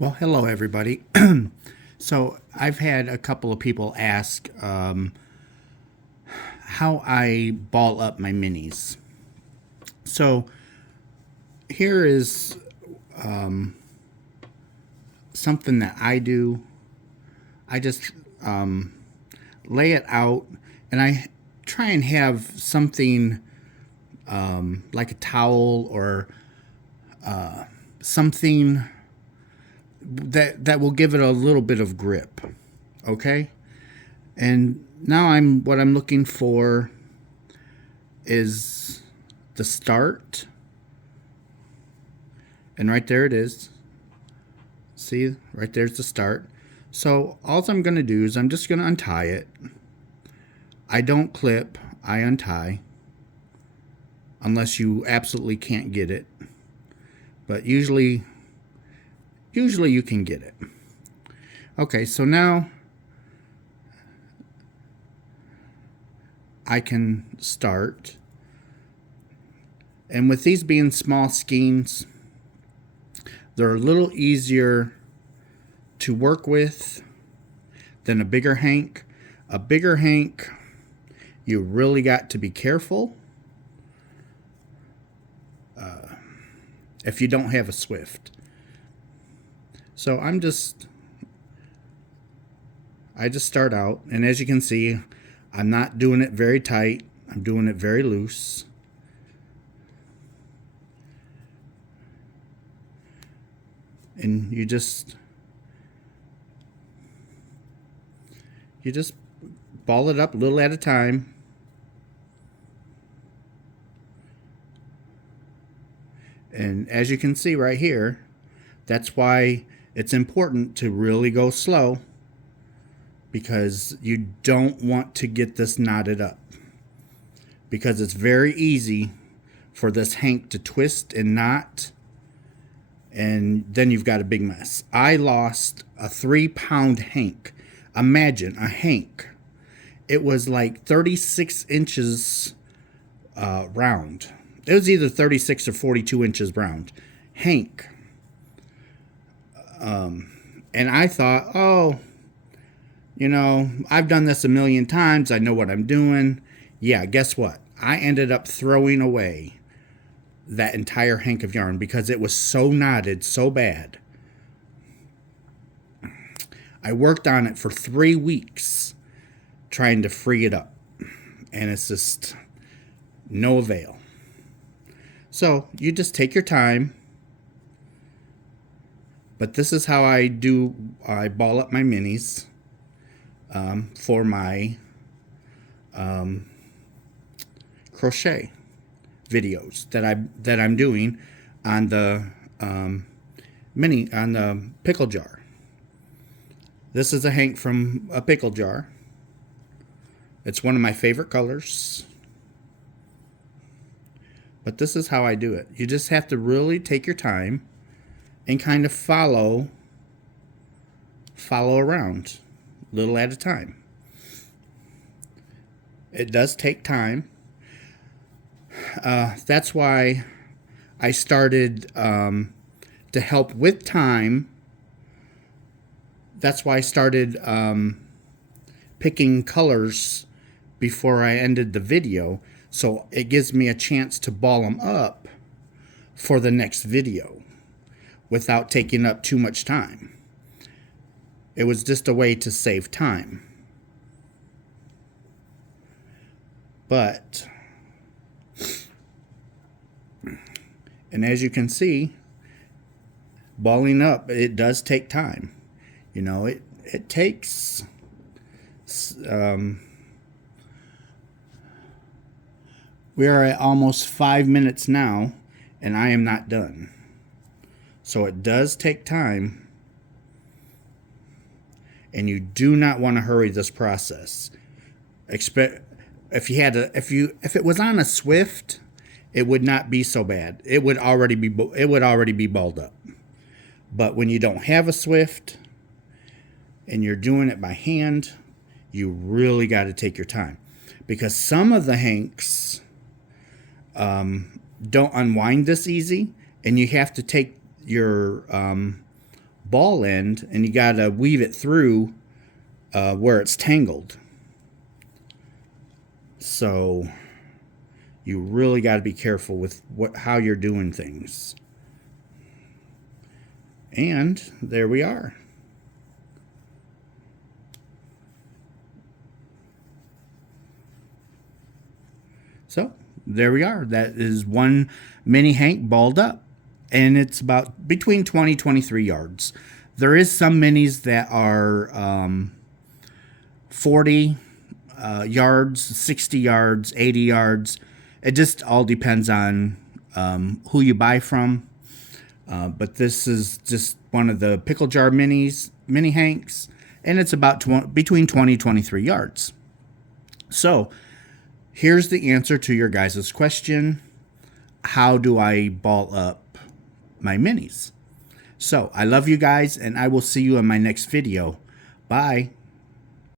Well, hello, everybody. So, I've had a couple of people ask how I ball up my minis. So, here is something that I do. I just lay it out and I try and have something like a towel or something that will give it a little bit of grip. Okay? And now what I'm looking for is the start. And right there it is. See, right there's the start. So all I'm going to do is I'm just going to untie it. I don't clip, I untie. Unless you absolutely can't get it. But usually you can get it. Okay, so now I can start. And with these being small skeins, they're a little easier to work with than a bigger hank. A bigger hank, you really got to be careful if you don't have a Swift. So I just start out, and as you can see, I'm not doing it very tight. I'm doing it very loose. And you just ball it up a little at a time. And as you can see right here, that's why it's important to really go slow, because you don't want to get this knotted up, because it's very easy for this hank to twist and knot, and then you've got a big mess. I lost a 3-pound hank. Imagine a hank. It was like 36 inches round. It was either 36 or 42 inches round. Hank. And I thought, oh, I've done this a million times. I know what I'm doing. Yeah, guess what? I ended up throwing away that entire hank of yarn because it was so knotted so bad. I worked on it for 3 weeks trying to free it up. And it's just no avail. So you just take your time. But this is how I ball up my minis for my crochet videos that I'm doing on the on the pickle jar. This is a hank from a pickle jar. It's one of my favorite colors. But this is how I do it. You just have to really take your time and kind of follow around, little at a time. It does take time. That's why I started to help with time. That's why I started picking colors before I ended the video, so it gives me a chance to ball them up for the next video without taking up too much time. It was just a way to save time. But, and as you can see, balling up, it does take time. It takes we are at almost 5 minutes now, and I am not done. So it does take time, and you do not want to hurry this process. If it was on a Swift, it would not be so bad. It would already be balled up. But when you don't have a Swift and you're doing it by hand, you really got to take your time, because some of the hanks don't unwind this easy, and you have to take your ball end, and you got to weave it through where it's tangled. So you really got to be careful with how you're doing things. And there we are. So there we are. That is one mini Hank balled up. And it's about between 20-23 yards. There is some minis that are 40 yards, 60 yards, 80 yards. It just all depends on who you buy from. But this is just one of the Pickle Jar mini Hanks, and it's about between 20-23 yards. So here's the answer to your guys' question. How do I ball up my minis? So I love you guys, and I will see you in my next video. Bye.